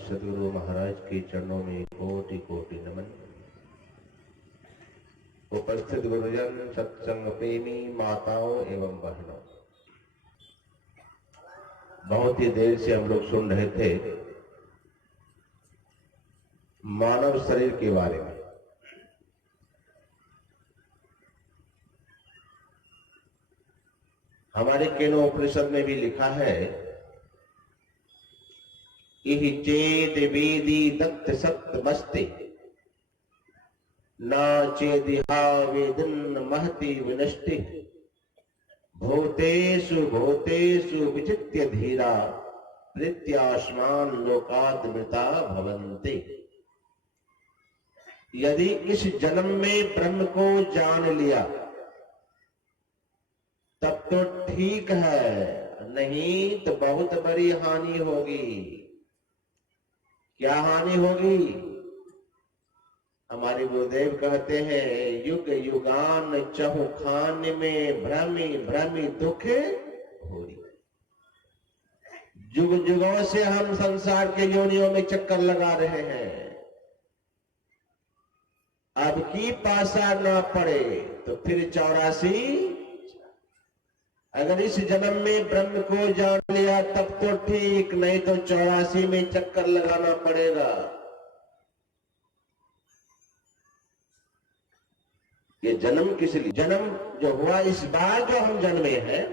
सदगुरु महाराज के चरणों में कोटि कोटि नमन। उपस्थित गुरुजन, सत्संग प्रेमी माताओं एवं बहनों, बहुत ही देर से हम लोग सुन रहे थे मानव शरीर के बारे में। हमारे केनो उपनिषद में भी लिखा है, इह चेद वेदी दत्त सत्य बस्ते न चेदिहा वेदन महति विनष्टि भूतेषु भूतेषु विचित्य धीरा प्रीत्यास्मान लोकादमृता भवन्ति। यदि इस जन्म में ब्रह्म को जान लिया तब तो ठीक है, नहीं तो बहुत बड़ी हानि होगी। क्या हानि होगी? हमारे गुरुदेव कहते हैं, युग युगान चहुखान में भ्रमी भ्रमी दुख होरी। युग युगों से हम संसार के योनियों में चक्कर लगा रहे हैं। अब की पासा ना पड़े तो फिर 84। अगर इस जन्म में ब्रह्म को जान लिया तब तो ठीक, नहीं तो 84 में चक्कर लगाना पड़ेगा। ये जन्म किस लिए? जन्म जो हुआ इस बार जो हम जन्मे हैं,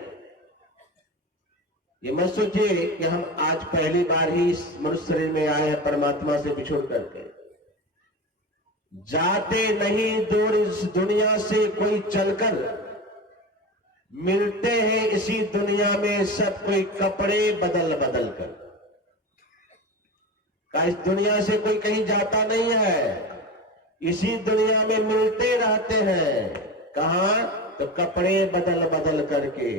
ये मत सोचिए कि हम आज पहली बार ही इस मनुष्य शरीर में आए हैं परमात्मा से बिछुड़ करके। जाते नहीं दूर इस दुनिया से कोई चलकर, मिलते हैं इसी दुनिया में सब कोई कपड़े बदल बदल कर। का इस दुनिया से कोई कहीं जाता नहीं है, इसी दुनिया में मिलते रहते हैं। कहां? तो कपड़े बदल बदल करके।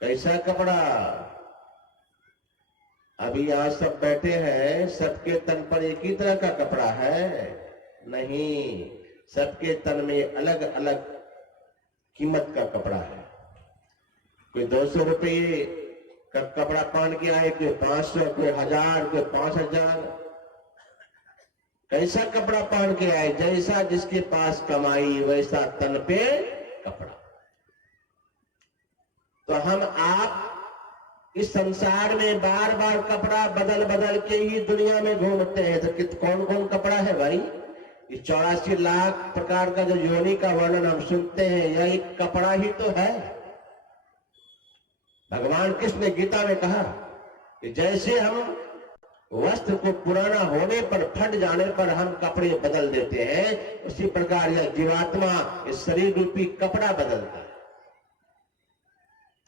कैसा कपड़ा? अभी यहां सब बैठे हैं, सबके तन पर एक ही तरह का कपड़ा है? नहीं, सबके तन में अलग अलग कीमत का कपड़ा है। कोई 200 रुपये का कपड़ा पहन के आए, कोई 500, कोई 1000, कोई 5000। कैसा कपड़ा पहन के आए? जैसा जिसके पास कमाई वैसा तन पे कपड़ा। तो हम आप इस संसार में बार बार कपड़ा बदल बदल के ही दुनिया में घूमते हैं। तो कौन कौन कपड़ा है भाई? इस 84 लाख प्रकार का जो योनि का वर्णन हम सुनते हैं, यह एक कपड़ा ही तो है। भगवान कृष्ण ने गीता में कहा कि जैसे हम वस्त्र को पुराना होने पर, फट जाने पर हम कपड़े बदल देते हैं, उसी प्रकार यह जीवात्मा इस शरीर रूपी कपड़ा बदलता है।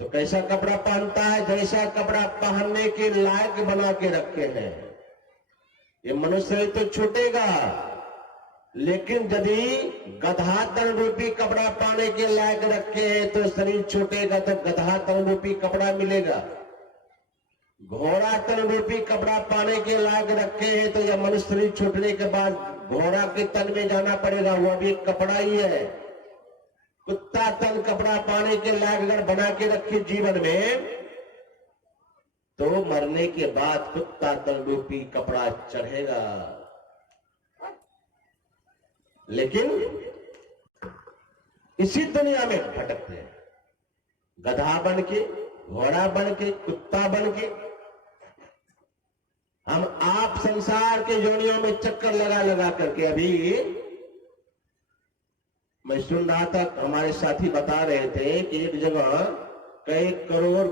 तो कैसा कपड़ा पहनता है? जैसा कपड़ा पहनने के लायक बना के रखे हैं। ये मनुष्य तो छूटेगा, लेकिन यदि गधा तन रूपी कपड़ा पाने के लायक रखे हैं तो शरीर छूटेगा, तो गधा तन रूपी कपड़ा मिलेगा। घोड़ा तन रूपी कपड़ा पाने के लायक रखे हैं तो यह मनुष्य शरीर छूटने के बाद घोड़ा के तन में जाना पड़ेगा, वह भी एक कपड़ा ही है। कुत्ता तन कपड़ा पाने के लायक अगर बना के रखे जीवन में, तो मरने के बाद कुत्ता तन रूपी कपड़ा चढ़ेगा। लेकिन इसी दुनिया में भटकते हैं, गधा बन के, घोड़ा बन के, कुत्ता बन के। हम आप संसार के योनियों में चक्कर लगा लगा करके। अभी मैं सुन रहा था, हमारे साथी बता रहे थे कि एक जगह कई करोड़,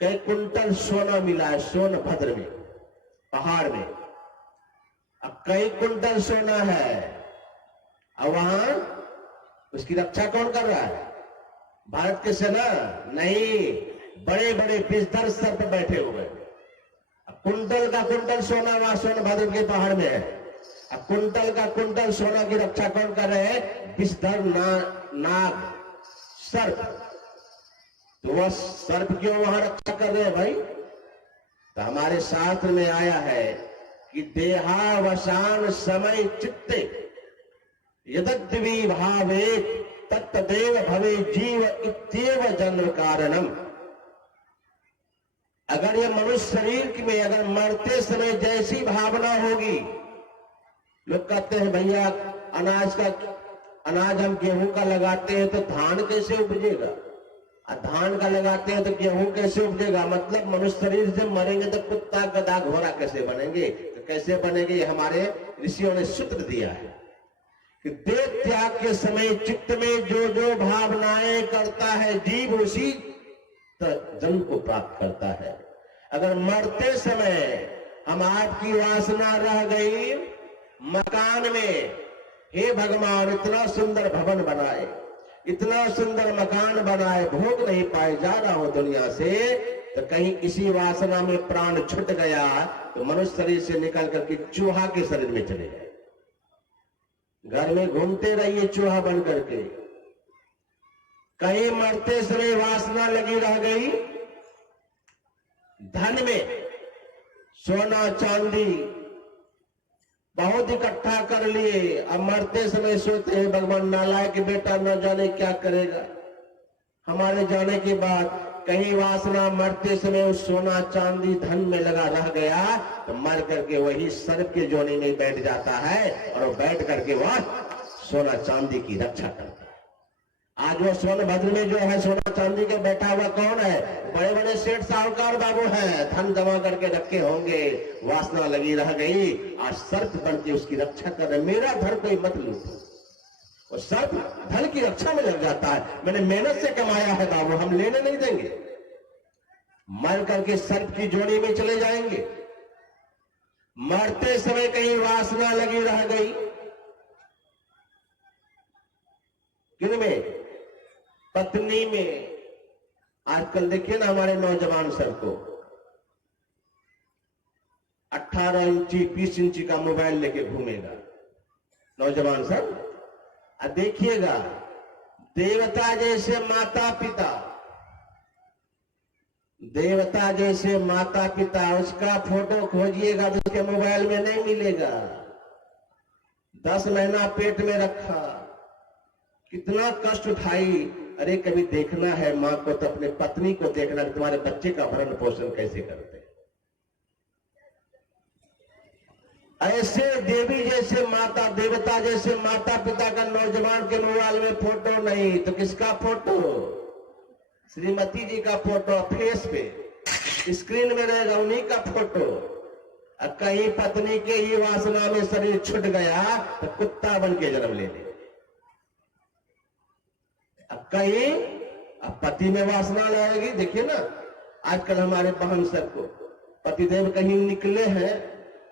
कई कुंटल सोना मिला है सोनभद्र में, पहाड़ में। अब कई कुंटल सोना है, अब वहां उसकी रक्षा कौन कर रहा है? भारत की सेना नहीं, बड़े बड़े विषधर सर्प बैठे हुए। कुंटल का कुंटल सोना वहां सोनभद्र के पहाड़ में है। अब कुंटल का कुंटल सोना की रक्षा कौन कर रहे हैं? विषधर नाग सर्प। तो वह सर्प क्यों वहां रक्षा कर रहे हैं भाई? तो हमारे शास्त्र में आया है कि देहावसान समय चित्ते यदद्वि भावे तत्तदेव भवे जीव इत्येव जन्म कारणम। अगर ये मनुष्य शरीर में अगर मरते समय जैसी भावना होगी, लोग कहते हैं भैया अनाज हम गेहूं का लगाते हैं तो धान कैसे उपजेगा, धान का लगाते हैं तो गेहूं कैसे उपजेगा। मतलब मनुष्य शरीर से मरेंगे तो कुत्ता गधा घोड़ा कैसे बनेंगे, तो कैसे बनेंगे, ये हमारे ऋषियों ने सूत्र दिया है कि देह त्याग के समय चित्त में जो जो भावनाएं करता है जीव, उसी जन्म को प्राप्त करता है। अगर मरते समय हम आपकी वासना रह गई मकान में, हे भगवान इतना सुंदर भवन बनाए, इतना सुंदर मकान बनाए, भोग नहीं पाए, जा रहा हूं दुनिया से, तो कहीं इसी वासना में प्राण छूट गया तो मनुष्य शरीर से निकल करके चूहा के शरीर में चले गए। घर में घूमते रहिए चूहा बन करके। कहीं मरते समय वासना लगी रह गई धन में, सोना चांदी बहुत इकट्ठा कर लिए, अब मरते समय सोचते हैं भगवान नालायक बेटा न जाने क्या करेगा हमारे जाने के बाद। कहीं वासना मरते समय उस सोना चांदी धन में लगा रह गया तो मर करके वही सर्प के जोनी में बैठ जाता है और बैठ करके वह सोना चांदी की रक्षा करता है। आज वो सोनभद्र में जो है सोना चांदी के बैठा हुआ कौन है, बड़े बड़े सेठ साहूकार बाबू हैं, धन जमा करके रखे होंगे, वासना लगी रह गई, आज सर्प बन के उसकी रक्षा कर रहे। मेरा धन कोई मत लूटो, और सर्प धन की रक्षा में लग जाता है, मैंने मेहनत से कमाया है बाबू, हम लेने नहीं देंगे। मर करके सर्प की जोड़ी में चले जाएंगे। मरते समय कहीं वासना लगी रह गई किनमें, पत्नी में। आजकल देखिए ना हमारे नौजवान सर को 18 इंची 20 इंची का मोबाइल लेके घूमेगा नौजवान सर। देखिएगा देवता जैसे माता पिता, देवता जैसे माता पिता, उसका फोटो खोजिएगा तो उसके मोबाइल में नहीं मिलेगा। 10 महीना पेट में रखा, कितना कष्ट उठाई। अरे कभी देखना है मां को तो अपने पत्नी को देखना, तुम्हारे बच्चे का भरण पोषण कैसे करते। ऐसे देवी जैसे माता, देवता जैसे माता पिता का नौजवान के मोबाइल में फोटो नहीं तो किसका फोटो, श्रीमती जी का फोटो फेस पे स्क्रीन में रहेगा, उन्हीं का फोटो। कहीं पत्नी के ही वासना में शरीर छूट गया तो कुत्ता बन के जन्म ले ले। अब कहीं अब पति में वासना लगेगी। देखिए ना आजकल हमारे बहन सबको पतिदेव कहीं निकले हैं,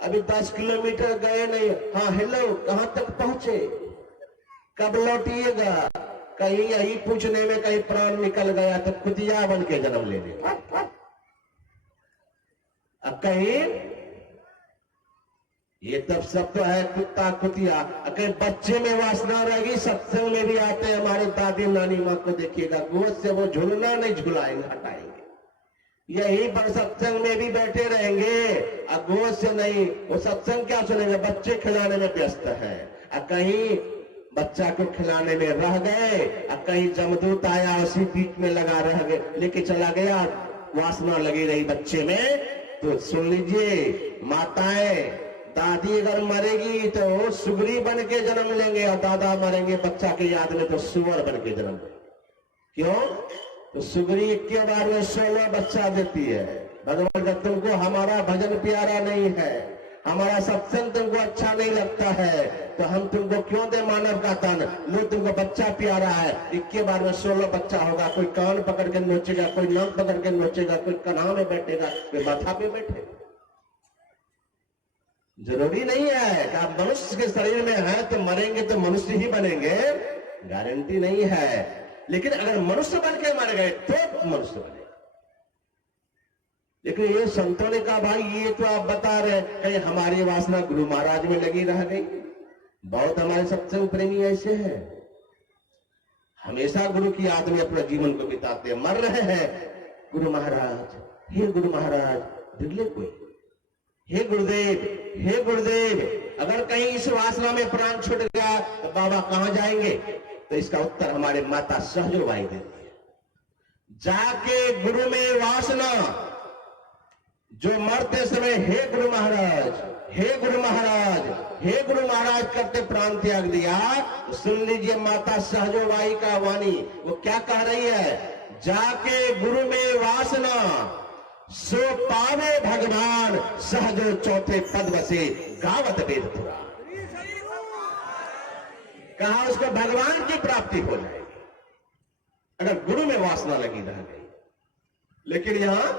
अभी 10 किलोमीटर गए नहीं, हाँ हेलो कहां तक पहुंचे, कब लौटिएगा, कहीं यही पूछने में कहीं प्राण निकल गया तो कुतिया बन के जन्म ले लेगा। अब कहीं ये तब सब तो है कुत्ता कुतिया। कहीं बच्चे में वासना रहेगी, सत्संग में भी आते हैं हमारे दादी नानी माँ को देखिएगा, गोद से वो झूलना नहीं झुलाएंगे, हटाएंगे। यही पर सत्संग में भी बैठे रहेंगे, अब गोद से नहीं, वो सत्संग क्या सुनेंगे, बच्चे खिलाने में व्यस्त है। कहीं बच्चा को खिलाने में रह गए, कहीं जमदूत आया उसी बीच में लगा रह गए, लेके चला गया, वासना लगी रही बच्चे में। तो सुन लीजिए माताएं, दादी अगर मरेगी तो सुगरी बन के जन्म लेंगे और दादा मरेंगे बच्चा के याद में तो सुअर बन के जन्म लेंगे। क्यों, तो सुगरी एक के बार में 16 बच्चा देती है। भगवान का तुमको हमारा भजन प्यारा नहीं है, हमारा सत्संग तुमको अच्छा नहीं लगता है, तो हम तुमको क्यों दे मानव का तन, लो तुमको बच्चा प्यारा है। 1 बार में 16 बच्चा होगा, कोई कान पकड़ के नोचेगा, कोई नाक पकड़ के नोचेगा, कोई कन्हा में बैठेगा, कोई माथा पे बैठेगा। जरूरी नहीं है कि आप मनुष्य के शरीर में है तो मरेंगे तो मनुष्य ही बनेंगे, गारंटी नहीं है। लेकिन अगर मनुष्य बन के मर गए तो मनुष्य बने। लेकिन ये संतों ने कहा भाई ये तो आप बता रहे हैं, कहीं हमारी वासना गुरु महाराज में लगी रह गई। बहुत हमारे सत्संग प्रेमी ऐसे हैं, हमेशा गुरु की याद में अपना जीवन को बिताते हैं, मर रहे हैं गुरु महाराज, हे गुरु महाराज दिले कोई, हे गुरुदेव, हे गुरुदेव। अगर कहीं इस वासना में प्राण छूट गया तो बाबा कहां जाएंगे, तो इसका उत्तर हमारे माता सहजोबाई देती है। जाके गुरु में वासना जो मरते समय हे गुरु महाराज, हे गुरु महाराज, हे गुरु महाराज करते प्राण त्याग दिया। तो सुन लीजिए माता सहजोबाई का वाणी, वो क्या कह रही है, जाके गुरु में वासना सो पावे भगवान, सहजो चौथे पद बसे गावत वेद पुराण। कहा उसको भगवान की प्राप्ति हो जाएगी अगर गुरु में वासना लगी रह गई। लेकिन यहां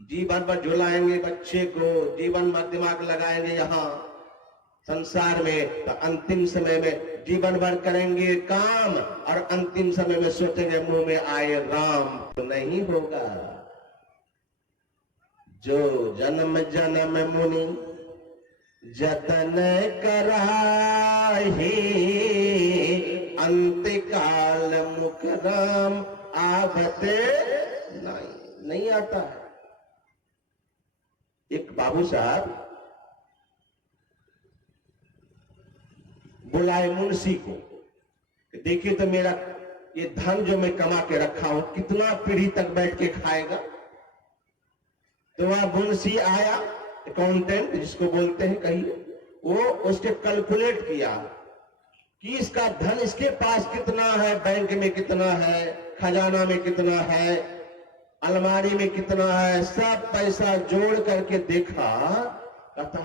जीवन पर झुलाएंगे बच्चे को, जीवन में दिमाग लगाएंगे यहां संसार में, तो अंतिम समय में जीवन भर करेंगे काम और अंतिम समय में सोचेंगे मुंह में आए राम, तो नहीं होगा। जो जन्म जन्म मुनि जतन कराही, अंत काल मुख राम आवते नहीं आता है। एक बाबू साहब बुलाए मुंशी को, देखिए तो मेरा ये धन जो मैं कमा के रखा हूं कितना पीढ़ी तक बैठ के खाएगा। तो वह मुंशी आया, अकाउंटेंट जिसको बोलते हैं कहिए, वो उसके कैलकुलेट किया कि इसका धन इसके पास कितना है, बैंक में कितना है, खजाना में कितना है, अलमारी में कितना है, सब पैसा जोड़ करके देखा। कहता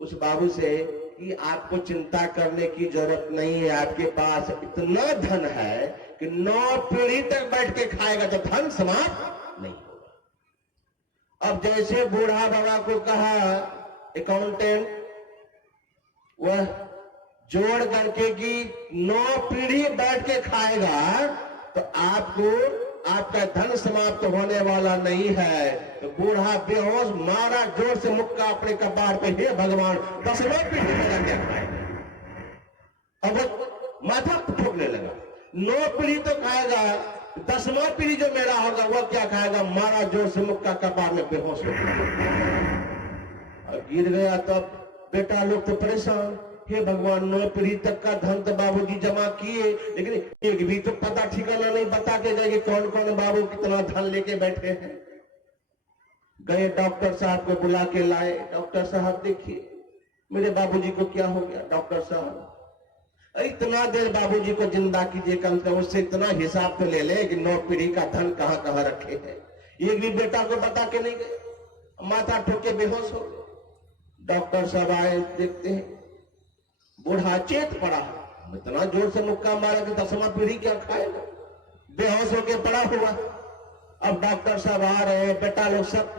उस बाबू से कि आपको चिंता करने की जरूरत नहीं है, आपके पास इतना धन है कि 9 पीढ़ी तक बैठ के खाएगा तो धन समाप्त नहीं होगा। अब जैसे बूढ़ा बाबा को कहा अकाउंटेंट, वह जोड़ करके कि 9 पीढ़ी बैठ के खाएगा तो आपको आपका धन समाप्त होने वाला नहीं है। तो बूढ़ा बेहोश मारा जोर से मुक्का अपने कपार पे, हे भगवान 10वां पीढ़ी मेरा क्या खाएगा। अब माथा ठोकने लगा, 9 पीढ़ी तो खाएगा, 10वां पीढ़ी जो मेरा होगा वह क्या खाएगा। मारा जोर से मुक्का कपार में, बेहोश हो गया और गिर गया। तब बेटा लोग तो परेशान, हे भगवान 9 पीढ़ी तक का धन तो बाबूजी जमा किए, लेकिन एक भी तो पता ठिकाना नहीं बता के गए कि कौन कौन बाबू कितना धन लेके बैठे हैं। गए डॉक्टर साहब को बुला के लाए, डॉक्टर साहब देखिए मेरे बाबूजी को क्या हो गया। डॉक्टर साहब इतना देर बाबूजी को जिंदा कीजिए, कम से कम उससे इतना हिसाब तो ले ले कि 9 पीढ़ी का धन कहां कहां रखे हैं। एक भी बेटा को बता के नहीं गए, माथा ठोके बेहोश हो गए। डॉक्टर साहब आए, देखते हैं बूढ़ा चेत पड़ा, इतना जोर से मुक्का मारा कि 10वां पीढ़ी क्या खाएगा, बेहोश होके पड़ा हुआ। अब डॉक्टर साहब आ रहे हैं, बेटा लोग सब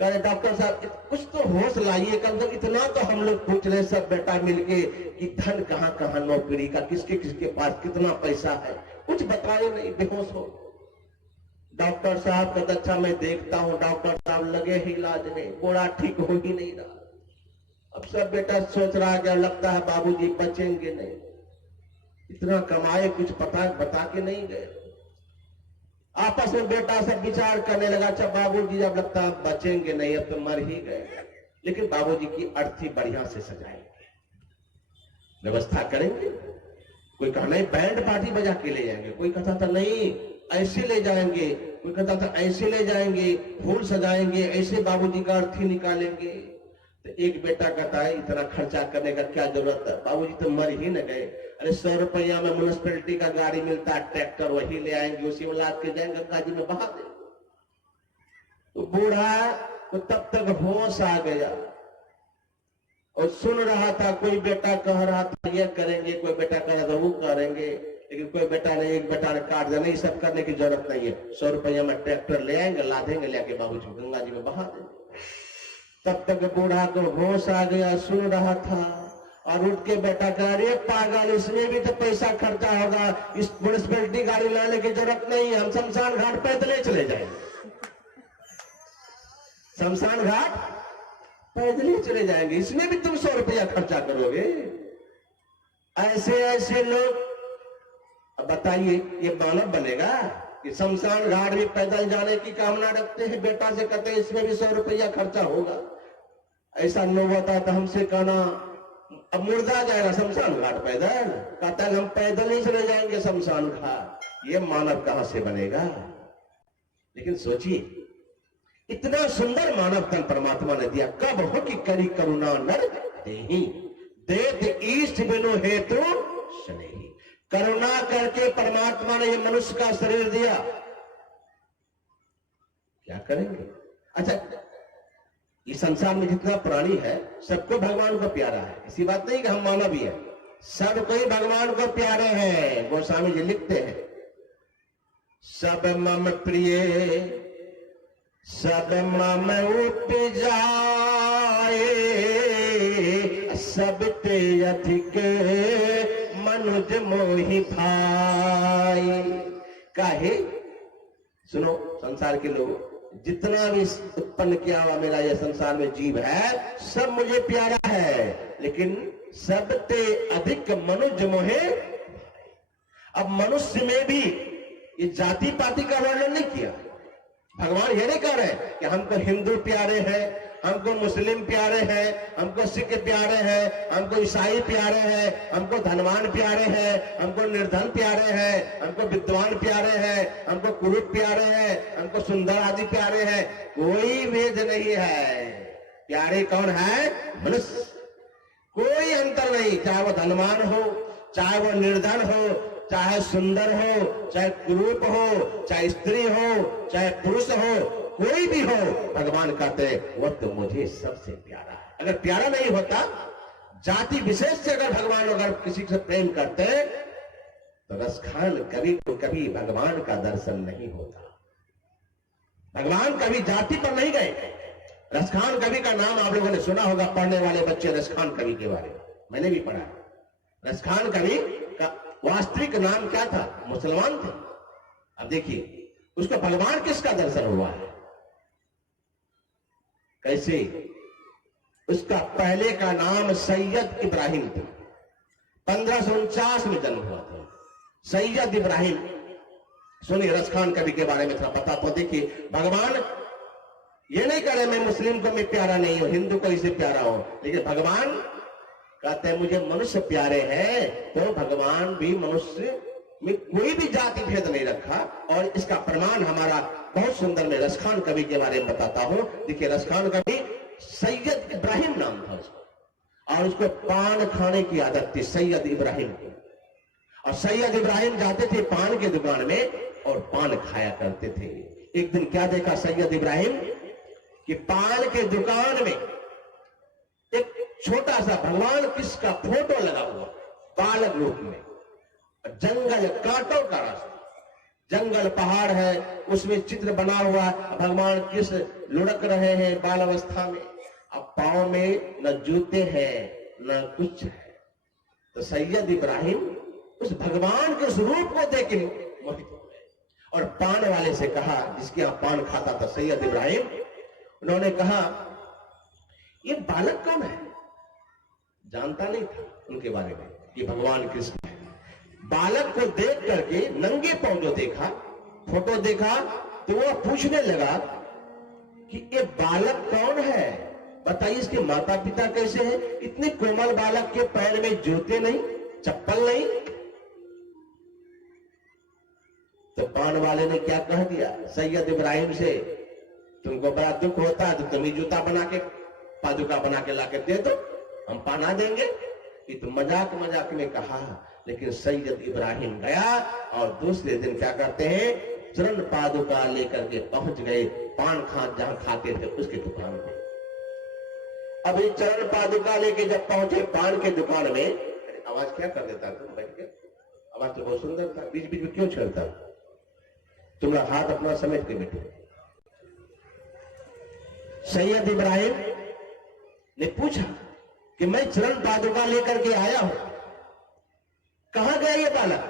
कह रहे डॉक्टर साहब कुछ तो होश लाइए, कम से कम इतना तो हम लोग पूछ रहे सब बेटा मिलके कि धन कहां कहां 9 पीढ़ी का किसके किसके पास कितना पैसा है, कुछ बताए नहीं, बेहोश हो। डॉक्टर साहब कहते अच्छा मैं देखता हूं। डॉक्टर साहब लगे ही इलाज में, बूढ़ा ठीक हो ही नहीं रहा। अब सब बेटा सोच रहा है, लगता है बाबूजी बचेंगे नहीं, इतना कमाए कुछ पता बता के नहीं गए। आपस में बेटा सब विचार करने लगा, अच्छा बाबूजी अब लगता है बचेंगे नहीं, अब तो मर ही गए। लेकिन बाबूजी की अर्थी बढ़िया से सजाएंगे, व्यवस्था करेंगे। कोई कहा नहीं बैंड पार्टी बजा के ले जाएंगे, कोई कहता था नहीं ऐसे ले जाएंगे, कोई कहता था ऐसे ले जाएंगे, फूल सजाएंगे, ऐसे बाबूजी का अर्थी निकालेंगे। तो एक बेटा कहता है इतना खर्चा करने का क्या जरूरत है, बाबूजी तो मर ही न गए। अरे 100 रुपया में म्यूनिसिपैलिटी का गाड़ी मिलता है, ट्रैक्टर, वही ले आएंगे, उसी में लाद के जाएंगे गंगा जी में बहा देंगे। तो बूढ़ा को तब तक होश आ गया और सुन रहा था, कोई बेटा कह रहा था ये करेंगे, कोई बेटा कह रहा था वो करेंगे, लेकिन कोई बेटा ने एक बेटा ने काट दिया, नहीं सब करने की जरूरत नहीं है, 100 रुपया में ट्रैक्टर ले आएंगे, लादेंगे, लेके बाबूजी गंगा जी में बहा देंगे। तब तक बूढ़ा को होश आ गया, सुन रहा था और उठ के बेटा कह रहे पागल, इसमें भी तो पैसा खर्चा होगा, इस म्यूनिसिपैलिटी गाड़ी लाने की जरूरत नहीं है, हम शमशान घाट पैदल चले जाएंगे, शमशान घाट पैदल ही चले जाएंगे, इसमें भी तुम 100 रुपया खर्चा करोगे। ऐसे ऐसे लोग, अब बताइए ये मानव बनेगा कि शमशान घाट भी पैदल जाने की कामना रखते हैं, बेटा से कहते हैं इसमें भी 100 रुपया खर्चा होगा। ऐसा न होता तो हमसे कहना अब मुर्दा जाएगा शमशान घाट पैदल, कहता है हम पैदल ही चले जाएंगे शमशान घाट, ये मानव कहां से बनेगा। लेकिन सोचिए इतना सुंदर मानव तन परमात्मा ने दिया, कब हो कि करी करुणा नर देहि, देत ईष्ट बिनु हेतु स्नेही। करुणा करके परमात्मा ने ये मनुष्य का शरीर दिया, क्या करेंगे? अच्छा, इस संसार में जितना प्राणी है सबको भगवान को प्यारा है, ऐसी बात नहीं कि हम मानव ही है, सब कोई भगवान को प्यारे हैं। गोस्वामी जी लिखते हैं, सब मम प्रिय सब मम उपजाए, सब ते अधिक मनुज मोहि भाई। काहे? सुनो, संसार के लोग, जितना भी उत्पन्न किया हुआ मेरा यह संसार में जीव है सब मुझे प्यारा है, लेकिन सबते अधिक मनुज मोहे। अब मनुष्य में भी ये जाति पाति का वर्णन नहीं किया। भगवान ये नहीं कह रहे कि हमको हिंदू प्यारे हैं, हमको मुस्लिम प्यारे हैं, हमको सिख प्यारे हैं, हमको ईसाई प्यारे हैं, हमको धनवान प्यारे हैं, हमको निर्धन प्यारे हैं, हमको विद्वान प्यारे हैं, हमको कुरूप प्यारे हैं, हमको सुंदर आदि प्यारे हैं। कोई भेद नहीं है। प्यारे कौन है? मनुष्य। कोई अंतर नहीं, चाहे वो धनवान हो, चाहे वो निर्धन हो, चाहे सुंदर हो, चाहे कुरूप हो, चाहे स्त्री हो, चाहे पुरुष हो, कोई भी हो, भगवान कहते वो तो मुझे सबसे प्यारा है। अगर प्यारा नहीं होता, जाति विशेष से अगर भगवान अगर किसी से प्रेम करते तो रसखान कभी को कभी भगवान का दर्शन नहीं होता। भगवान कभी जाति पर नहीं गए। रसखान कवि का नाम आप लोगों ने सुना होगा, पढ़ने वाले बच्चे रसखान कवि के बारे में, मैंने भी पढ़ा। रसखान कवि का वास्तविक नाम क्या था? मुसलमान थे। अब देखिए, उसको भगवान किसका दर्शन हुआ है? कैसे? उसका पहले का नाम सैयद इब्राहिम था। 1549 में जन्म हुआ था सैयद इब्राहिम। सुनिए रसखान कवि के बारे में थोड़ा पता तो देखिए। भगवान ये नहीं कह रहे मैं मुस्लिम को मैं प्यारा नहीं हूं, हिंदू को इसे प्यारा हूं, लेकिन भगवान कहते हैं मुझे मनुष्य प्यारे हैं। तो भगवान भी मनुष्य में कोई भी जाति भेद नहीं रखा, और इसका प्रमाण हमारा बहुत सुंदर मैं रसखान कवि के बारे में बताता हूं। देखिए, रसखान कवि सैयद इब्राहिम नाम था उसका, और उसको पान खाने की आदत थी सैयद इब्राहिम की। और सैयद इब्राहिम जाते थे पान की दुकान में और पान खाया करते थे। एक दिन क्या देखा सैयद इब्राहिम कि पान के दुकान में एक छोटा सा भगवान किसका फोटो लगा हुआ बालक रूप में। जंगल कांटों का रास्ता, जंगल पहाड़ है, उसमें चित्र बना हुआ भगवान कृष्ण लुढ़क रहे हैं बाल अवस्था में। अब पांव में न जूते हैं न कुछ है। तो सैयद इब्राहिम उस भगवान के स्वरूप को देख के मोहित हो गए, और पान वाले से कहा, जिसके यहां पान खाता था सैयद इब्राहिम, उन्होंने कहा ये बालक कौन है? जानता नहीं था उनके बारे में कि भगवान कृष्ण है। बालक को देख करके नंगे पांव जो देखा, फोटो देखा, तो वो पूछने लगा कि ये बालक कौन है, बताइए इसके माता पिता कैसे हैं? इतने कोमल बालक के पैर में जूते नहीं, चप्पल नहीं। तो पान वाले ने क्या कह दिया सैयद इब्राहिम से, तुमको बड़ा दुख होता है तो तुम ही जूता बना के पादुका बना के लाके दे दो, हम पहना देंगे। ये तो मजाक मजाक में कहा, लेकिन सैयद इब्राहिम गया और दूसरे दिन क्या करते हैं, चरण पादुका लेकर के पहुंच गए पान खान जहां खाते थे उसकी दुकान में। अभी चरण पादुका लेके जब पहुंचे पान के दुकान में, आवाज क्या कर देता तुम बैठ के? आवाज तो बहुत सुंदर था, बीच बीच में क्यों छेड़ता? तुम्हारा हाथ अपना समेट के बैठो। सैयद इब्राहिम ने पूछा कि मैं चरण पादुका लेकर के आया हूं, कहां गया ये बालक?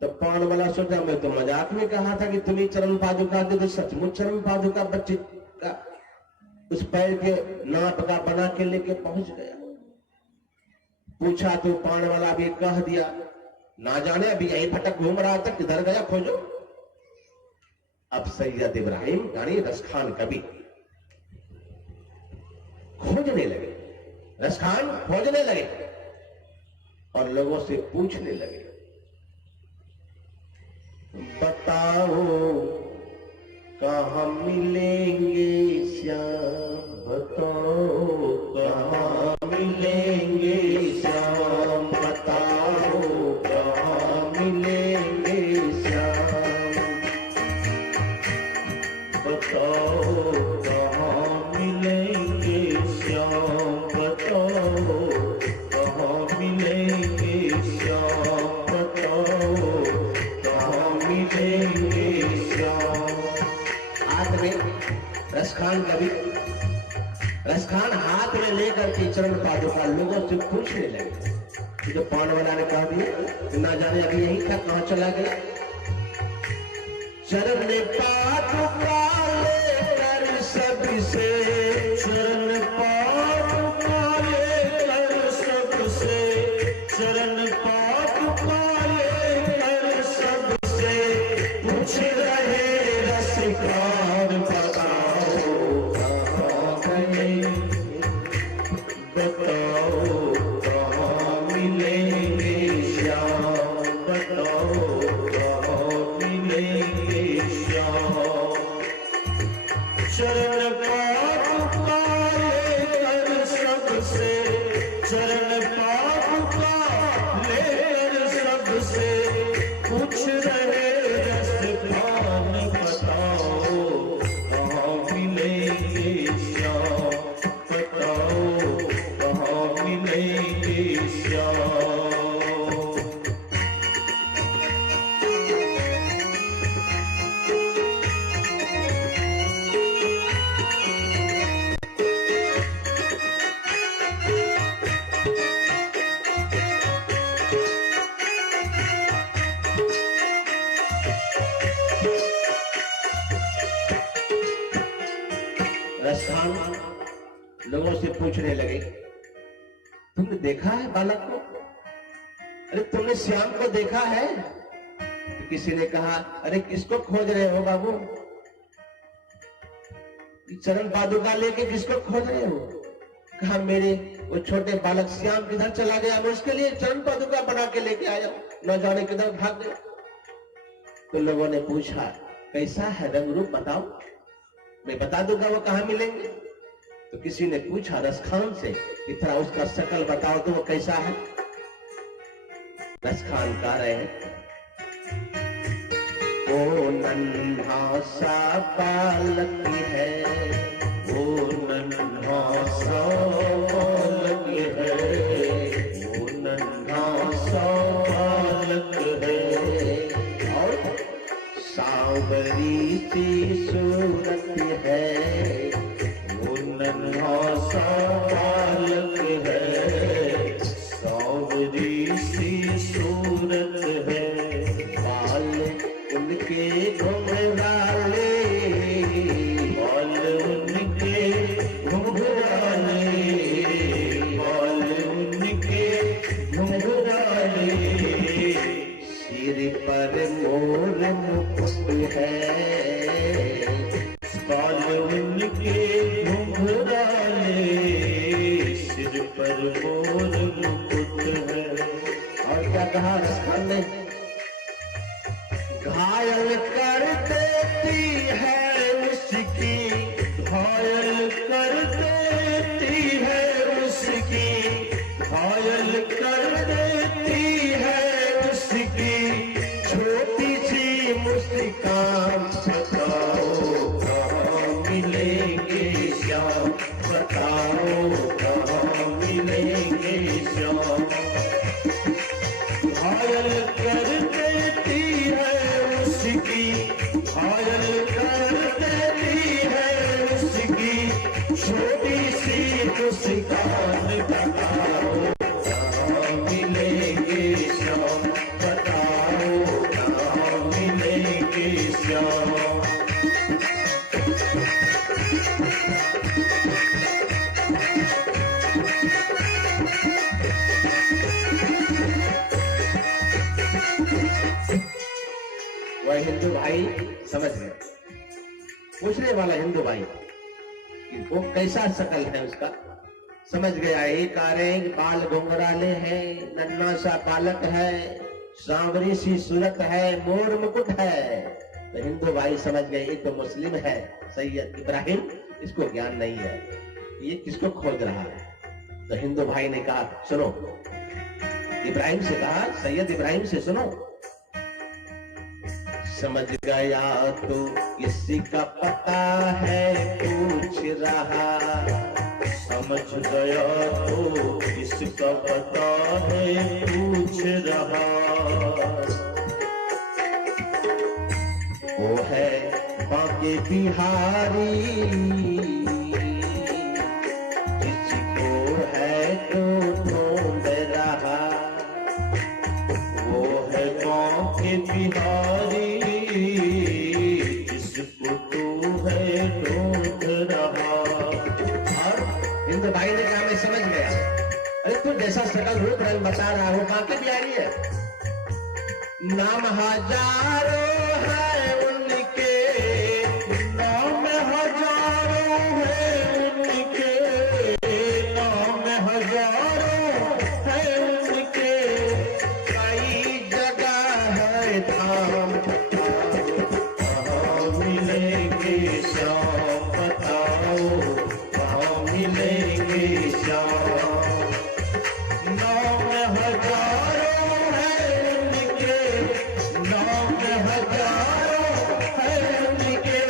तो पान वाला सोचा मैं तो मजाक में कहा था कि तुम्हें चरण पादुका दे, तो सचमुच चरण पादुका बच्चे का उस पैर के नाप का बना के लेके पहुंच गया। पूछा तो पान वाला भी कह दिया, ना जाने अभी यही भटक घूम रहा था, किधर गया खोजो। अब सैयद इब्राहिम यानी रसखान कवि खोजने लगे, रसखान खोजने लगे और लोगों से पूछने लगे, बताओ कहाँ मिलेंगे श्याम बताओ, कहाँ मिलेंगे श्याम बताओ, कहाँ मिलेंगे श्याम बताओ, कहाँ मिलेंगे श्याम बताओ, कहाँ मिलेंगे श्याम बताओ, कहाँ मिलेंगे श्याम। हाथ में रसखान कवि रसखान हाथ में लेकर के चरण पादुका लोगों से पूछने लगे। जो पान वाला ने कहा दिया ना जाने अभी यही था, कहाँ चला गया। चरण पादुका लेकर सबसे, चरण पादुका लेकर सबसे, चरण पादुका लेकर सबसे पूछ रहे रसिकान बताओ, कहाँ गए बताओ, कहाँ मिलेंगे श्याम बताओ, कहाँ मिलेंगे श्याम। चरण पादुका लेकर सबसे, चरण पादुका लेकर सबसे पूछ रहे रसखान बताओ, कहाँ मिलेंगे श्याम बताओ, कहाँ मिलेंगे श्याम। रसखान लोगों से पूछने लगे, तुमने देखा है बालक को? अरे तुमने श्याम को देखा है? तो किसी ने कहा, अरे किसको खोज रहे हो बाबू? चरण पादुका लेके किसको खोज रहे हो? कहा मेरे वो छोटे बालक श्याम किधर चला गया, मैं उसके लिए चरण पादुका बना के लेके आया, न जाने किधर भाग गया। तो लोगों ने पूछा, कैसा है रंग रूप बताओ, मैं बता दूंगा वो कहाँ मिलेंगे। तो किसी ने पूछा रसखान से कि थोड़ा उसका शकल बताओ तो वो कैसा है। रसखान कह रहे हैं, वो नन्हा सा बालक है, वो नन्हा सा बालक है, वो नन्हा सा बालक है, और सांवरी सी सूरत है, वो नन्हा सा बालक है, सांवरी सी सूरत है, बाल उनके घुंघराले, बाल उनके घुंघराले, बाल उनके घुंघराले, सिर पर मोर मुकुट है, बाल उनके घुंघराले, सिर पर मोर मुकुट है। और क्या कहा रसखान ने? घायल कर देती है उसकी, घायल कर देती है उसकी, घायल कर देती है उसकी छोटी सी मुस्कान। बताओ कहाँ मिलेंगे श्याम बताओ, कहाँ मिलेंगे श्याम। घायल कर देती है उसकी, घायल कर देती है उसकी छोटी सी मुस्कान। बताओ कहाँ मिलेंगे श्याम बताओ, कहाँ मिलेंगे श्याम। वह हिंदू भाई समझ गए, पूछने वाला हिंदू भाई कि वो कैसा शकल है उसका, समझ गया। एक आ रहे बाल घुंघराले हैं, नन्हा सा बालक है, सांवरी सी सूरत है, मोर मुकुट है, तो हिंदू भाई समझ गए एक तो मुस्लिम है सैयद इब्राहिम, इसको ज्ञान नहीं है, ये किसको खोज रहा है। तो हिंदू भाई ने कहा सुनो, इब्राहिम से कहा, सैयद इब्राहिम से सुनो, समझ गया तो किसी का पता है पूछ रहा, समझ गया तो किसका पता है पूछ रहा, वो है बांके बिहारी, जिसको है तो ढूंढ रहा, वो है बांके बिहारी, जिसको तू है ढूंढ रहा। और हिंदू भाई ने कहा मैं समझ गया, अरे तू जैसा सकल रूप रंग बता रहा हो बांके बिहारी है, नाम हजारों है उनके, नाम हजारों है उनके, नाम हजारों है उनके, कई जगह है धाम, कहाँ मिलेंगे श्याम बताओ, कहाँ मिलेंगे श्याम, नाम हजारों नाम हजारों है उनके,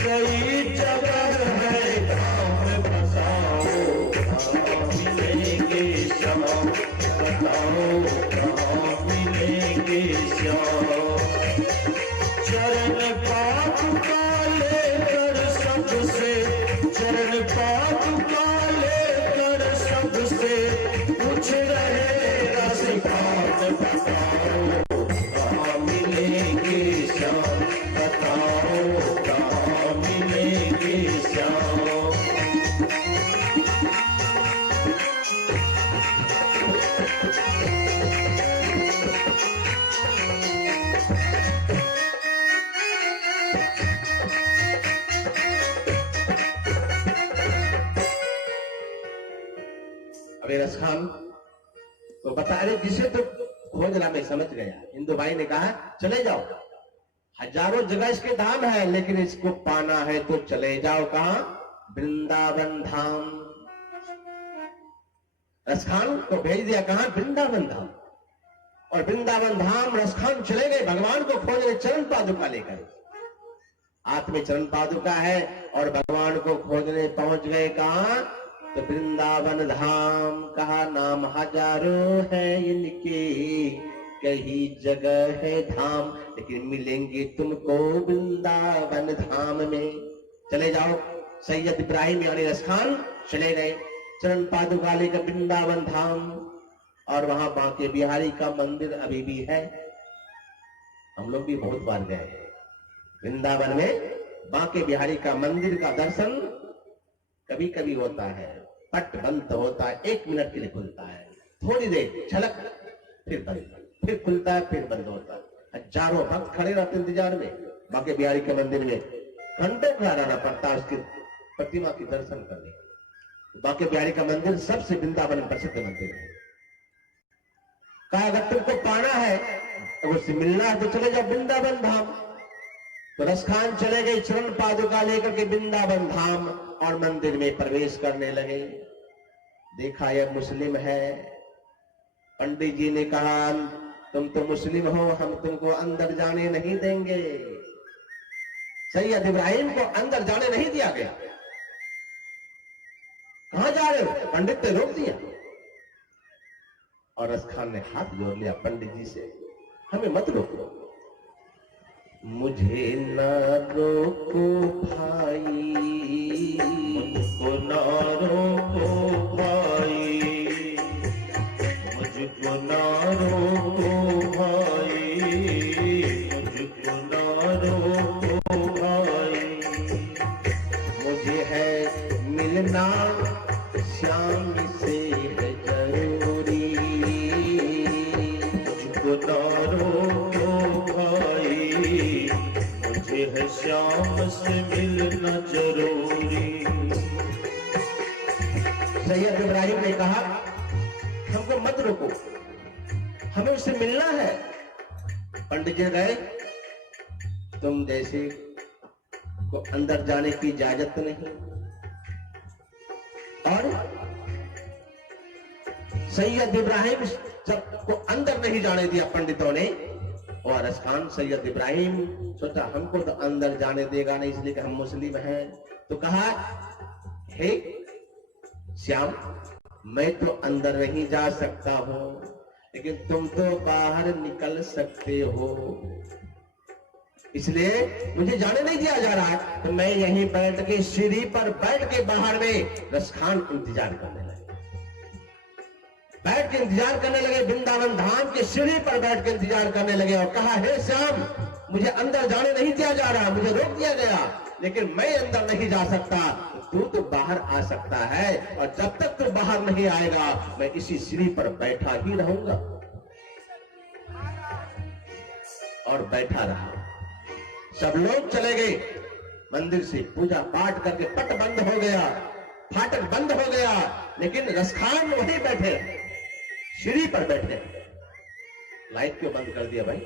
कई जगह है धाम बताओ, कहाँ मिलेंगे श्याम बताओ, कहाँ मिलेंगे श्याम, चरण पादुका लेकर सबसे, चरण पादुका लेकर सबसे पूछ रहे राशिकान बताओ, मिलेंगे श्याम बताओ, कहाँ मिलेंगे श्याम। अबे रसखान तो बता रहे जिसे तो खोज रहा मैं समझ गया। हिंदू भाई ने कहा चले जाओ, हजारों जगह इसके धाम है, लेकिन इसको पाना है तो चले जाओ कहां, वृंदावन धाम। रसखान को भेज दिया कहां, वृंदावन धाम। और वृंदावन धाम रसखान चले गए भगवान को खोजने, चरण पादुका लेकर, हाथ में चरण पादुका है और भगवान को खोजने पहुंच गए कहां, तो वृंदावन धाम। कहा नाम हजारों है इनके, कहीं जगह है धाम, लेकिन मिलेंगे तुमको वृंदावन धाम में। चले जाओ। सैयद इब्राहिम यानी रसखान चले गए चरण पादुका लेकर वृंदावन धाम, और वहां बांके बिहारी का मंदिर अभी भी है। हम लोग भी बहुत बार गए हैं वृंदावन में। बांके बिहारी का मंदिर का दर्शन कभी कभी होता है, पट बंद होता है, 1 मिनट के लिए खुलता है, थोड़ी देर झलक, फिर बंद, फिर खुलता है, फिर बंद होता है। हजारों भक्त खड़े रहते इंतजार में बांके बिहारी के मंदिर में, घंटों खड़ा रहना पड़ता है उसकी प्रतिमा की दर्शन करने। बांके बिहारी का मंदिर सबसे वृंदावन में प्रसिद्ध मंदिर है। कहा अगर तुमको पाना है, अगर उससे मिलना है तो चले जाओ वृंदावन धाम। तो रसखान चले गए चरण पादुका लेकर के वृंदावन धाम और मंदिर में प्रवेश करने लगे। देखा यह मुस्लिम है। पंडित जी ने कहा तुम तो मुस्लिम हो, हम तुमको अंदर जाने नहीं देंगे। सैयद इब्राहिम को अंदर जाने नहीं दिया गया। कहां जा रहे हो? पंडित ने रोक दिया। और रसखान ने हाथ जोड़ लिया पंडित जी से, हमें मत रोको, मुझे न रोको भाई, मुझको न रोको भाई, मुझको न रोको भाई, मुझको न रोको भाई, मुझे है मिलना श्याम से है जरूरी, मुझको न रोको भाई, मुझे है श्याम से मिलना जरूरी। सैयद इब्राहिम ने कहा हमको मत रोको, हमें उससे मिलना है। पंडित जी गए, तुम जैसे को अंदर जाने की इजाजत नहीं। और सैयद इब्राहिम सबको अंदर नहीं जाने दिया पंडितों ने, और अरस खान सैयद इब्राहिम सोचा हमको तो अंदर जाने देगा नहीं, इसलिए कि हम मुस्लिम हैं। तो कहा, हे श्याम, मैं तो अंदर नहीं जा सकता हूं, लेकिन तुम तो बाहर निकल सकते हो, इसलिए मुझे जाने नहीं दिया जा रहा। तो मैं यहीं बैठ के सीढ़ी पर बैठ के बाहर में रस खान इंतजार करने लगे, बैठ के इंतजार करने लगे, वृंदावन धाम के सीढ़ी पर बैठ के इंतजार करने लगे। और कहा, हे श्याम, मुझे अंदर जाने नहीं दिया जा रहा, मुझे रोक दिया गया, लेकिन मैं अंदर नहीं जा सकता, तू तो बाहर आ सकता है, और जब तक तू बाहर नहीं आएगा मैं इसी सीढ़ी पर बैठा ही रहूंगा। और बैठा रहा। सब लोग चले गए मंदिर से, पूजा पाठ करके पट बंद हो गया, फाटक बंद हो गया, लेकिन रसखान वहीं बैठे, सीढ़ी पर बैठे। लाइट क्यों बंद कर दिया भाई?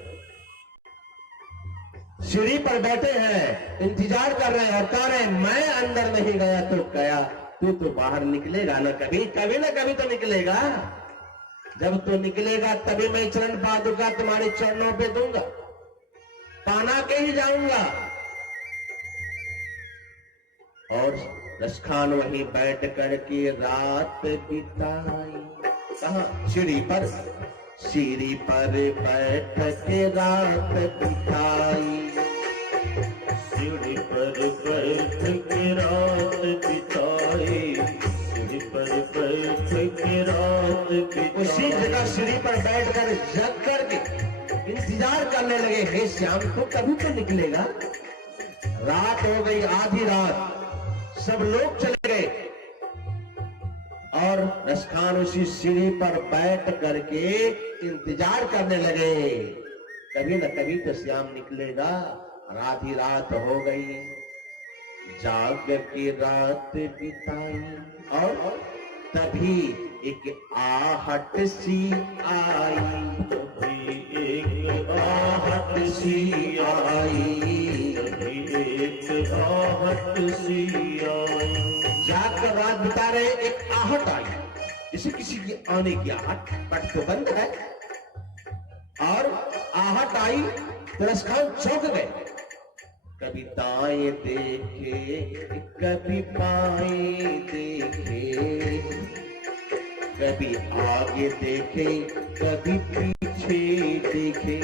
सीढ़ी पर बैठे हैं, इंतजार कर रहे हैं, और कह रहे हैं मैं अंदर नहीं गया तो गया, तू तो बाहर निकलेगा ना, कभी कभी ना कभी तो निकलेगा। जब तू निकलेगा तभी मैं चरण पादुका तुम्हारे चरणों पे दूंगा, पाना के ही जाऊंगा। और रसखान वहीं बैठ करके रात बिताई। कहा? सीढ़ी पर, सीढ़ी पर बैठ के रात बिताई, सीढ़ी पर बैठ के रात बिताई, सीढ़ी पर बैठ के रात बिताई। उसी जगह सीढ़ी पर बैठकर जग करके इंतजार करने लगे, हे श्याम, तो कभी तो निकलेगा। रात हो गई, आधी रात, सब लोग चले गए, और रसखान उसी सीढ़ी पर बैठ करके इंतजार करने लगे, कभी न कभी तो श्याम निकलेगा। आधी रात हो गई, जाग के रात बिताई, और तभी एक आहट सी आई, तभी एक आहट सी आई, तभी एक आहट सी आई। जाकर रात बिता रहे, एक आहट आई, इसे किसी की आने की आहट, पट तो बंद है, और आहट आई तो रसखान चौंक गए। कभी दाएं देखे, कभी बाएं देखे, कभी आगे देखे, कभी पीछे देखे,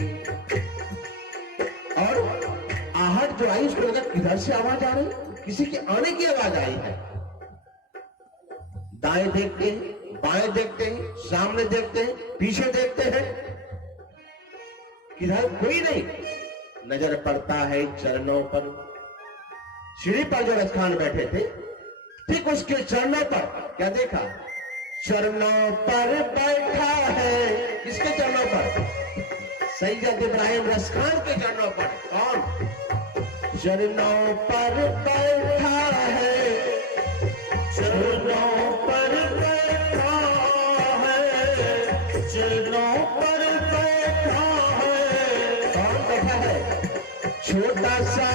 और आहट जो आई उसको लगा किधर से आवाज आ रही, किसी के आने की आवाज आई है। दाएं देखते हैं, बाएं देखते हैं, सामने देखते हैं, पीछे देखते हैं, किधर कोई नहीं। नजर पड़ता है चरणों पर, सीढ़ी पर जो रसखान बैठे थे, ठीक उसके चरणों पर क्या देखा? चरणों पर बैठा है। किसके चरणों पर? सैयद इब्राहिम रसखान के चरणों पर। कौन? चरणों पर बैठा है, चरणों पर बैठा है, चरणों पर बैठा है। कौन बैठा है? छोटा सा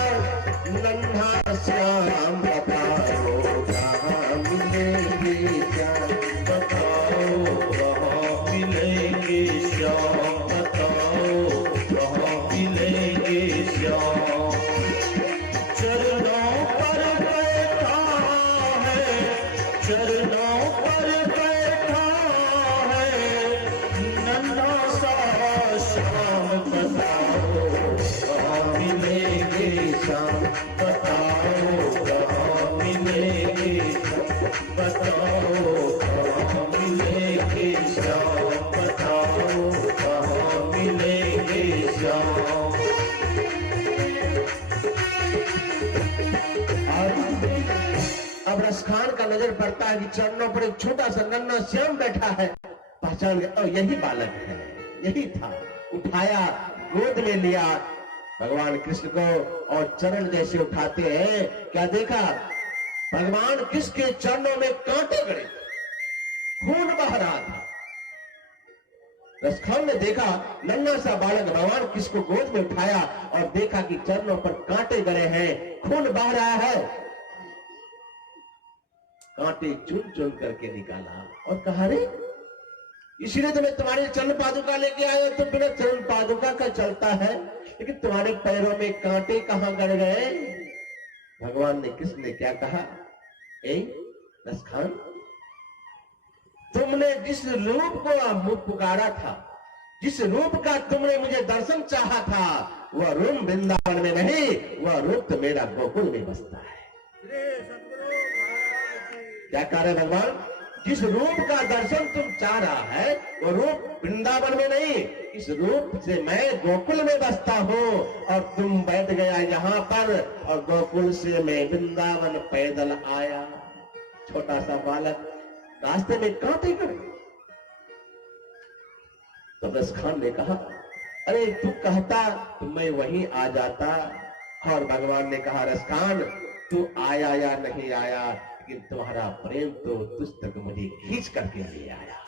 नन्हा श्याम, बताओ कहाँ मिलेंगे श्याम, बताओ कहाँ मिलेंगे श्याम, बताओ कहाँ मिलेंगे श्याम। चरणों पर बैठा है, चरणों पर बैठा है, नन्हा सा श्याम, बताओ कहाँ मिलेंगे श्याम, बताओ कहाँ मिलेंगे, बताओ कहाँ मिलेंगे श्याम, बताओ कहाँ मिलेंगे श्याम। अब रसखान का नजर पड़ता है कि चरणों पर एक छोटा सा नन्हा श्याम बैठा है। पहचान गया, यही बालक है, यही था। उठाया, गोद में लिया भगवान कृष्ण को, और चरण जैसे उठाते हैं, क्या देखा? भगवान कृष्ण के चरणों में कांटे गड़े, खून बह रहा था। रसखान ने देखा नन्हा सा बालक भगवान किसको गोद में उठाया और देखा कि चरणों पर कांटे गड़े हैं, खून बह रहा है। कांटे चुन चुन करके निकाला और कहा, रे इसीलिए तो मैं तुम्हारे चरण पादुका लेके आया, तो बिना चरण पादुका का चलता है, लेकिन तुम्हारे पैरों में कांटे कहां गड़ गए? भगवान ने किसने क्या कहा, ए रसखान, तुमने जिस रूप को पुकारा था, जिस रूप का तुमने मुझे दर्शन चाहा था, वह रूप वृंदावन में नहीं, वह रूप तो मेरा गोकुल में बसता है। क्या कह रहे भगवान? जिस रूप का दर्शन तुम चाह रहा है वो रूप वृंदावन में नहीं, इस रूप से मैं गोकुल में बसता हूँ और तुम बैठ गया यहाँ पर और गोकुल से मैं वृंदावन पैदल आया। छोटा सा बालक रास्ते में कांटे गड़े। तो रसखान ने कहा, अरे तू कहता तो मैं वहीं आ जाता। और भगवान ने कहा, रसखान तू आया या नहीं आया, लेकिन तुम्हारा प्रेम तो तुझ तक मुझे खींच करके ले आया।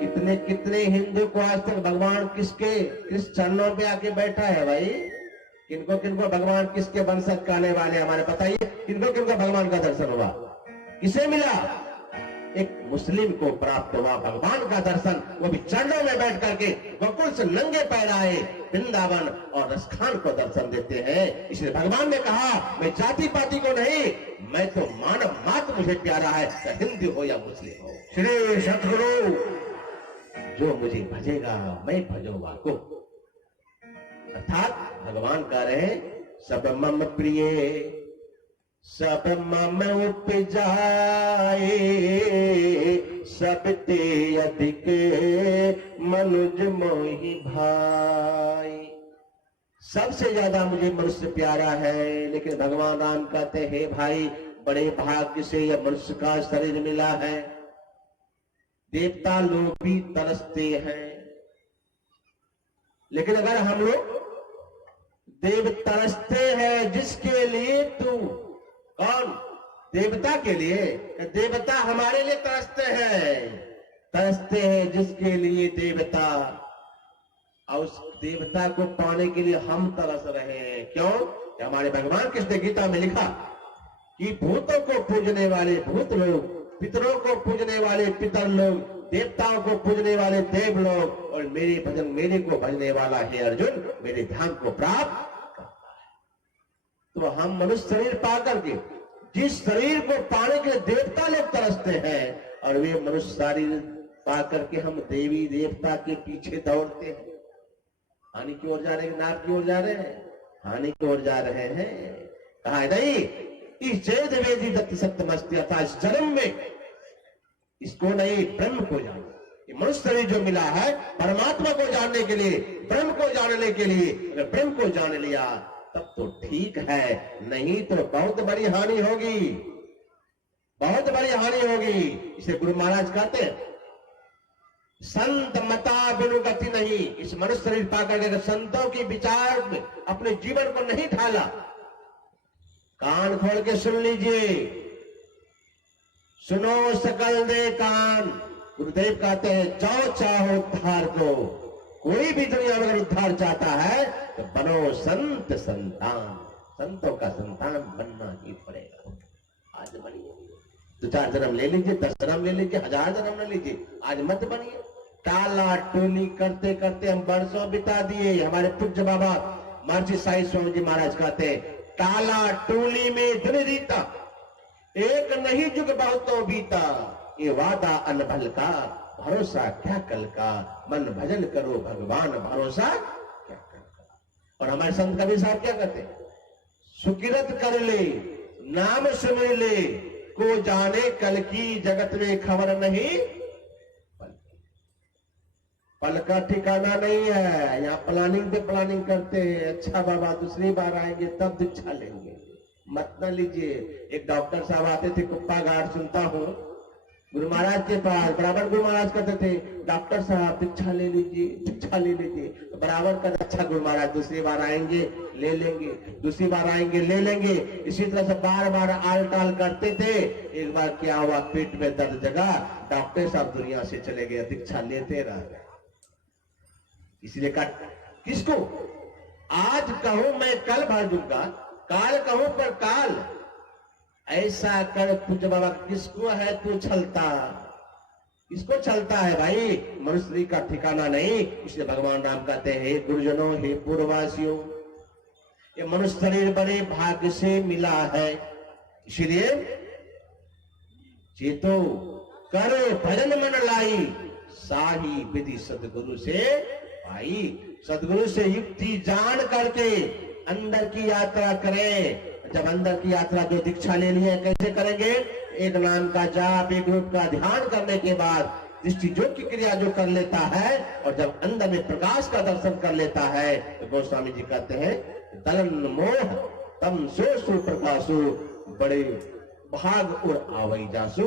कितने कितने हिंदू को आज तक भगवान किस चरणों पे आके बैठा है भाई? किनको किनको भगवान किसके वंशज कहने वाले हमारे बताइए, किनको किनको भगवान का दर्शन हुआ? किसे मिला? एक मुस्लिम को प्राप्त हुआ भगवान का दर्शन, वो भी चरणों में बैठ करके गोकुल से नंगे पैर आए वृंदावन और रसखान को दर्शन देते हैं। इसलिए भगवान ने कहा, मैं जाति पाति को नहीं, मैं तो मानव मात्र मुझे प्यारा है, चाहे हिंदू हो या मुस्लिम हो। श्री सतगुरु, जो मुझे भजेगा मैं भजूंगा को। अर्थात भगवान कह रहे हैं, सब मम प्रिय सब मम उपजाए, सब ते अधिक मनुज मोहि भाई। सबसे ज्यादा मुझे मनुष्य प्यारा है, लेकिन भगवान राम कहते हैं, भाई बड़े भाग्य से यह मनुष्य का शरीर मिला है। देवता लोग भी तरसते हैं, लेकिन अगर हम लोग देव तरसते हैं जिसके लिए, तू कौन? देवता के लिए? देवता हमारे लिए तरसते हैं जिसके लिए देवता, और उस देवता को पाने के लिए हम तरस रहे हैं। क्यों? हमारे भगवान कृष्ण गीता में लिखा कि भूतों को पूजने वाले भूत लोग, पितरों को पूजने वाले पितर लोग, देवताओं को पूजने वाले देव लोग, और मेरे भजन मेरे को भजने वाला है अर्जुन मेरे ध्यान को प्राप्त करता है। तो हम मनुष्य शरीर पा करके, जिस शरीर को पाने के लिए देवता लोग तरसते हैं, और वे मनुष्य शरीर पा करके हम देवी देवता के पीछे दौड़ते हैं। हानि की ओर जा रहे हैं, नाप की ओर जा रहे हैं, हानि की ओर जा रहे हैं। कहा नहीं, इस जय देवेदी दत्त सत्यमस्ति, अर्थात इस जन्म में इसको नहीं, ब्रह्म को जानो। ये मनुष्य शरीर जो मिला है परमात्मा को जानने के लिए, ब्रह्म को जानने के लिए। अगर ब्रह्म को जान लिया तब तो ठीक है, नहीं तो बहुत बड़ी हानि होगी, बहुत बड़ी हानि होगी। इसे गुरु महाराज कहते हैं, संत मता बिनु गति नहीं। इस मनुष्य शरीर पाकर के संतों की विचार में अपने जीवन को नहीं ढाला, कान खोल के सुन लीजिए, सुनो सकल दे कान। गुरुदेव कहते हैं, जाओ चाहो उद्धार को, कोई भी दुनिया में अगर उद्धार चाहता है तो बनो संत संतान, संतों का संतान बनना ही पड़ेगा। आज बनिए, 2-4 जन्म ले लीजिए, 10 जन्म ले लीजिए, 1000 जन्म ले लीजिए, आज मत बनिए। टाला टोली करते करते हम बरसों बिता दिए। हमारे पूज्य बाबा महर्षि साई स्वामी जी महाराज कहते हैं, टाला टोली में दिन रीता, एक नहीं जुग बहुतों बीता, ये वादा अनभल का, भरोसा क्या कल का, मन भजन करो भगवान भरोसा क्या कल का। और हमारे संत कबीर साहब क्या कहते हैं, सुकिरत कर ले नाम सुन ले, को जाने कल की जगत में खबर नहीं, पल का ठिकाना नहीं है। यहाँ प्लानिंग पे प्लानिंग करते हैं, अच्छा बाबा दूसरी बार आएंगे तब दीक्षा लेंगे, मत न लीजिए। एक डॉक्टर साहब आते थे कुप्पा घाट, सुनता हूँ, गुरु महाराज के पास, बराबर गुरु महाराज कहते थे, डॉक्टर साहब दीक्षा ले लीजिए, दीक्षा ले लीजिए, तो बराबर का अच्छा गुरु महाराज दूसरी बार आएंगे ले लेंगे, दूसरी बार आएंगे ले लेंगे, इसी तरह से बार बार आल टाल करते थे। एक बार क्या हुआ, पेट में दर्द जगा, डॉक्टर साहब दुनिया से चले गए, दीक्षा लेते रह गए। इसलिए किसको आज कहूं मैं कल भर दूंगा, काल कहूं पर काल, ऐसा कर पूज्य बाबा किसको है तू छलता, किसको छलता है भाई, मनुष्य का ठिकाना नहीं। इसलिए भगवान राम कहते हैं, हे गुरुजनों, हे पूर्ववासियों, ये मनुष्य शरीर बड़े भाग्य से मिला है, इसलिए चेतो करो भजन मन लाई, साही विधि सदगुरु से भाई। सदगुरु से युक्ति जान करके अंदर की यात्रा करें। जब अंदर की यात्रा जो दीक्षा ले ली है कैसे करेंगे, एक नाम का जाप, एक रूप का ध्यान करने के बाद दृष्टि जो की क्रिया जो कर लेता है, और जब अंदर में प्रकाश का दर्शन कर लेता है, तो गोस्वामी जी कहते हैं, तलन मोह तम सो प्रकाशु, बड़े भाग और आवई जासु।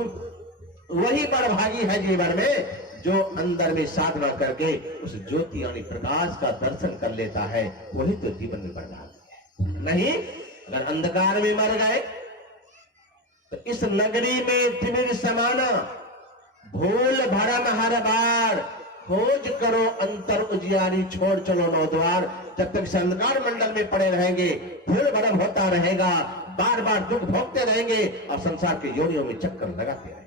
वही बड़भागी है जीवन में जो अंदर में साधना करके उस ज्योति यानी प्रकाश का दर्शन कर लेता है, वही तो जीवन में बड़भागी है। नहीं अगर अंधकार में मर गए तो इस नगरी में तिमिर समाना, भूल भरम हर बार, खोज करो अंतर उजियारी, छोड़ चलो नौ द्वार। जब तक इस अंधकार मंडल में पड़े रहेंगे, भूल भरम होता रहेगा, बार बार दुख भोगते रहेंगे और संसार के योनियों में चक्कर लगाते रहेंगे।